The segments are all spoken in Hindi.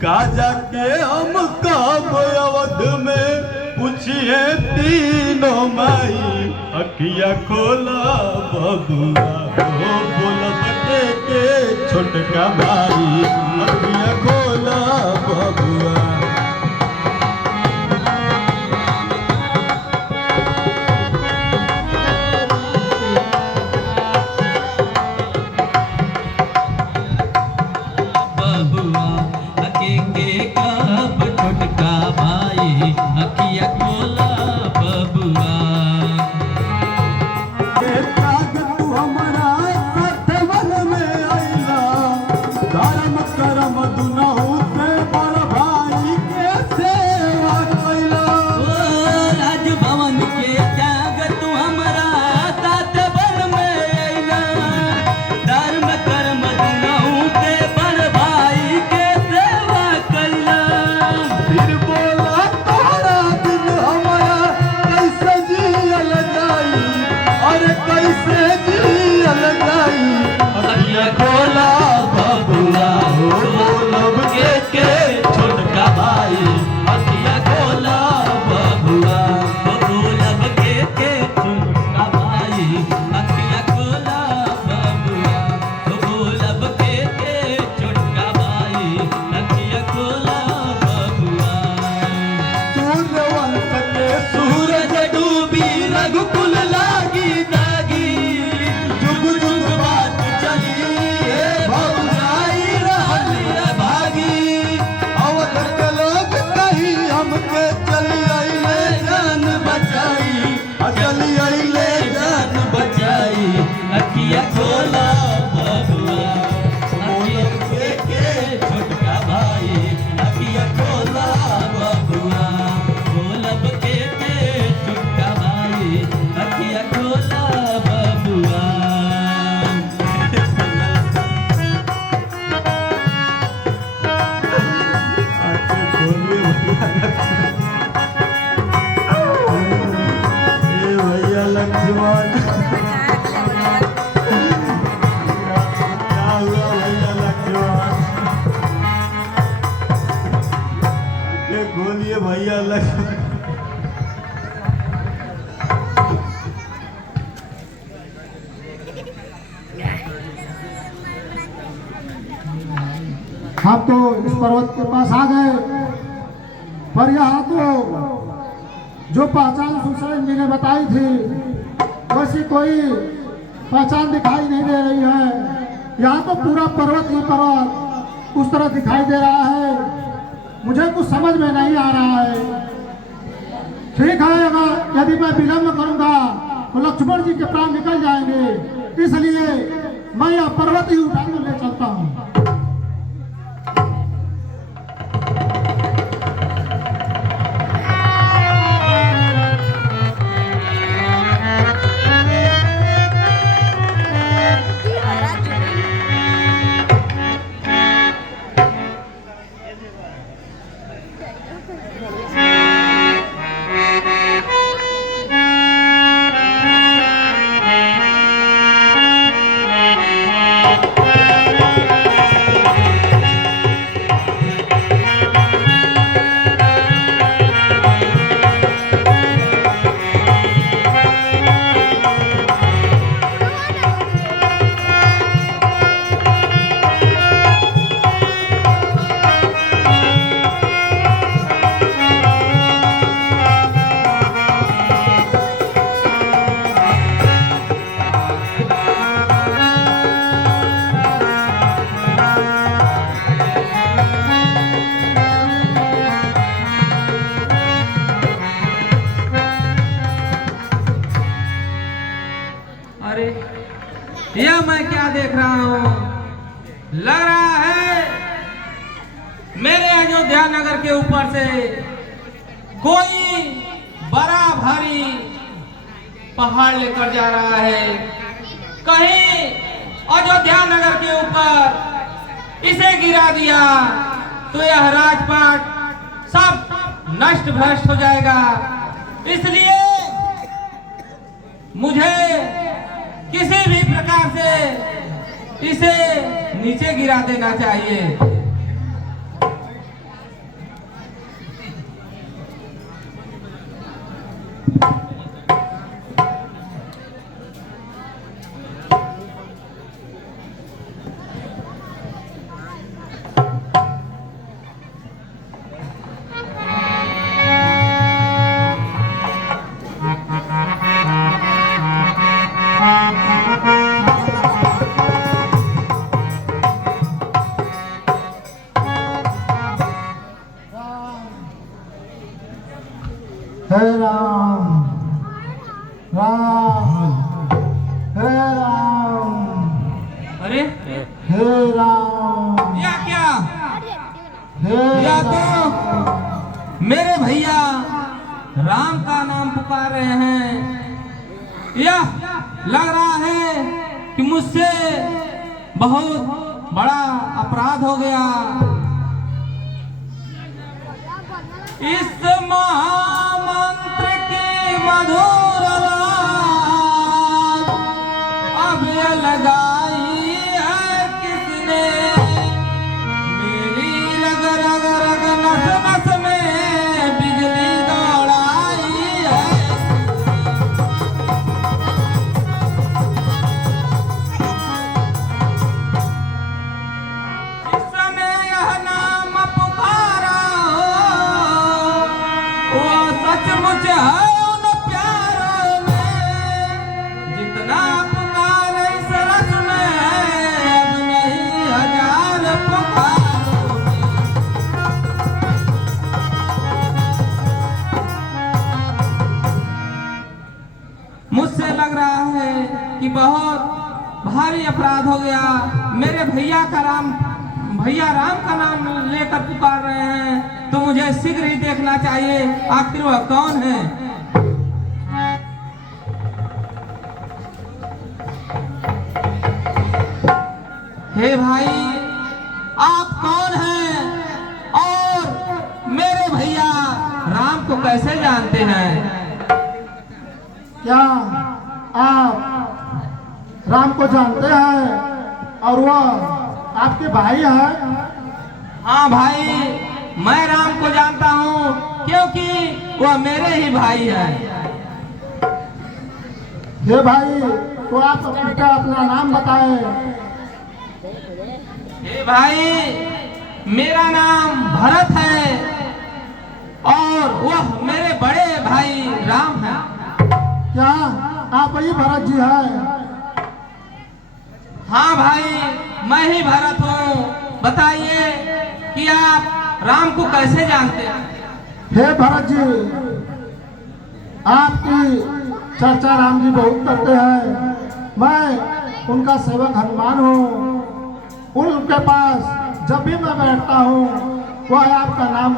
का जाके हम काम अवध में पूछिए तीनों माई अखिया खोला बबुआ हो बोलब के छोटका भाई अखिया खोला बबुआ। बोलिए भैया आप तो इस पर्वत के पास आ गए, पर यहाँ तो जो पहचान सुसैन जी ने बताई थी वैसी कोई पहचान दिखाई नहीं दे रही है। यहाँ तो पूरा पर्वत ही पर्वत उस तरह दिखाई दे रहा है, मुझे कुछ समझ में नहीं आ रहा है। ठीक है, अगर यदि मैं विलम्ब करूंगा तो लक्ष्मण जी के प्राण निकल जाएंगे, इसलिए मैं यह पर्वत ही उठा कर ले चलता हूँ। यह मैं क्या देख रहा हूँ, लग रहा है मेरे अयोध्या नगर के ऊपर से कोई बड़ा भारी पहाड़ लेकर जा रहा है। कहीं अयोध्या नगर के ऊपर इसे गिरा दिया तो यह राजपाट सब नष्ट भ्रष्ट हो जाएगा। इसलिए मुझे किसी भी प्रकार से इसे नीचे गिरा देना चाहिए। हे राम राम हे राम अरे हे राम या क्या? हे या तो राम। मेरे भैया राम का नाम पुकार रहे हैं, या लग रहा है कि मुझसे बहुत बड़ा अपराध हो गया। इस महामंत्र की मधुर आवाज अब ये लगाई है किसने, मेरी रग रग रग नस नस में बिजली दौड़ाई है। जिसने यह नाम पुकारा हो, वो सचमुच है उन प्यारों में, जितना पुकार इस रस में है, अब नहीं हजार पुकारों में। मुझसे लग रहा है कि बहुत भारी अपराध हो गया। मेरे भैया राम का नाम लेकर पुकार रहे हैं, तो मुझे शीघ्र ही देखना चाहिए आखिर वह कौन है। हे भाई, आप कौन हैं और मेरे भैया राम को कैसे जानते हैं? क्या आप राम को जानते हैं और वह आपके भाई है? हाँ भाई, मैं राम को जानता हूँ क्योंकि वह मेरे ही भाई है। हे भाई, तो आप अपना नाम बताएं। हे भाई, मेरा नाम भरत है और वह मेरे बड़े भाई राम है। क्या आप ही भरत जी हैं? हाँ भाई, मैं ही भरत हूँ। बताइए कि आप राम को कैसे जानते हैं? हे भरत जी, आपकी चर्चा राम जी बहुत करते हैं। मैं उनका सेवक हनुमान हूँ। उनके पास जब भी मैं बैठता हूँ वह आपका नाम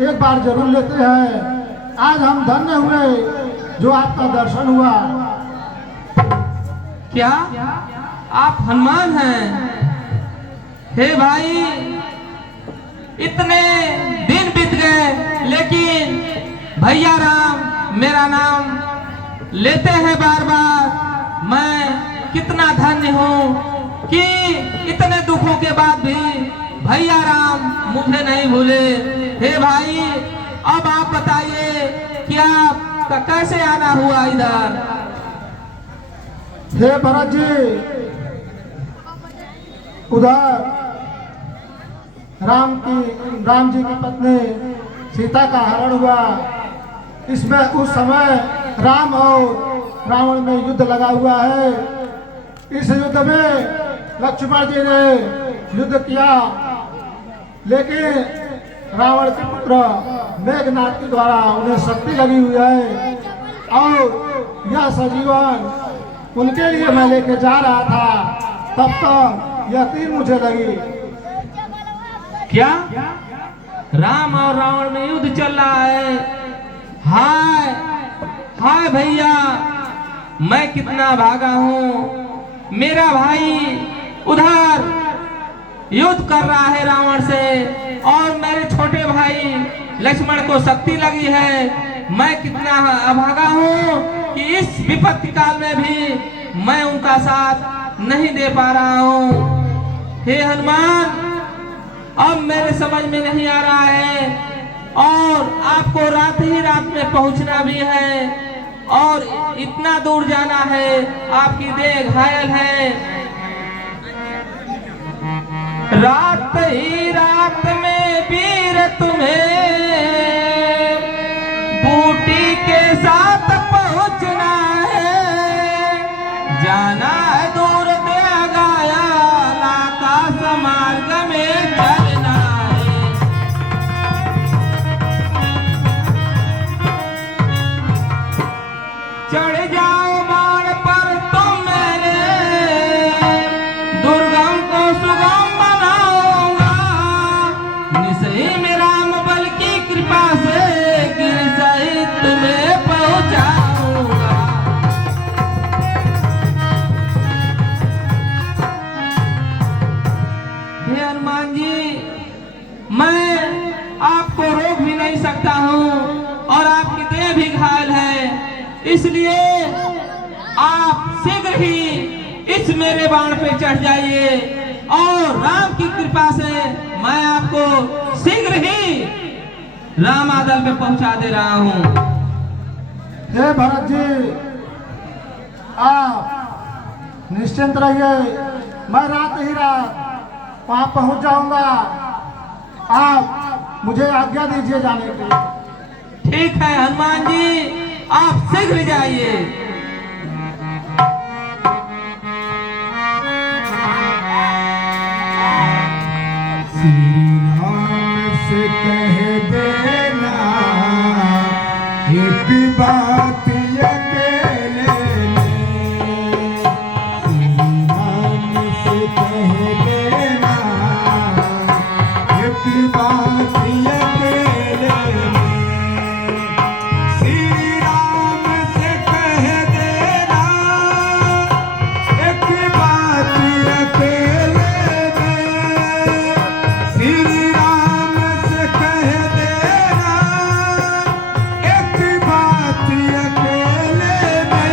एक बार जरूर लेते हैं। आज हम धन्य हुए जो आपका दर्शन हुआ। क्या आप हनुमान हैं? हे भाई, इतने दिन बीत गए लेकिन भैया राम मेरा नाम लेते हैं बार बार। मैं कितना धन्य हूँ कि इतने दुखों के बाद भी भैया राम मुझे नहीं भूले। हे भाई, अब आप बताइए कि आपका कैसे आना हुआ इधर? हे भरत जी, उधर राम जी की पत्नी सीता का हरण हुआ। इसमें उस समय राम और रावण में युद्ध लगा हुआ है। इस युद्ध में लक्ष्मण जी ने युद्ध किया, लेकिन रावण के पुत्र मेघनाथ के द्वारा उन्हें शक्ति लगी हुई है और यह सजीवन उनके लिए मैं लेके जा रहा था, तब तक यह तीर मुझे लगी। क्या राम और रावण में युद्ध चल रहा है? हाय हाय भैया, मैं कितना भागा हूँ। मेरा भाई उधर युद्ध कर रहा है रावण से और मेरे छोटे भाई लक्ष्मण को शक्ति लगी है। मैं कितना अभागा हूँ कि इस विपत्ति काल में भी मैं उनका साथ नहीं दे पा रहा हूँ। हे हनुमान, अब मेरे समझ में नहीं आ रहा है और आपको रात ही रात में पहुंचना भी है और इतना दूर जाना है। आपकी देह घायल है। रात ही रात में वीर तुम्हें बूटी के साथ पहुंचना है। जाना है दूर त्यागाया आकाश मार्ग में चलना है। निसही में राम बल की कृपा से गिर सहित में पहुंचाऊंगा। हे हनुमान जी, मैं आपको रोक भी नहीं सकता हूँ और आपकी देह भी घायल है, इसलिए आप शीघ्र ही इस मेरे बाण पे चढ़ जाइए और राम की कृपा से मैं आपको शीघ्र ही रामादल में पहुंचा दे रहा हूं। हे भरत जी, आप निश्चिंत रहिए, मैं रात ही रात वहां पहुंच जाऊंगा। आप मुझे आज्ञा दीजिए जाने के लिए। ठीक है हनुमान जी, आप शीघ्र जाइए। श्री राम से कह देना एक बात अकेले में। श्री राम से कह देना एक बात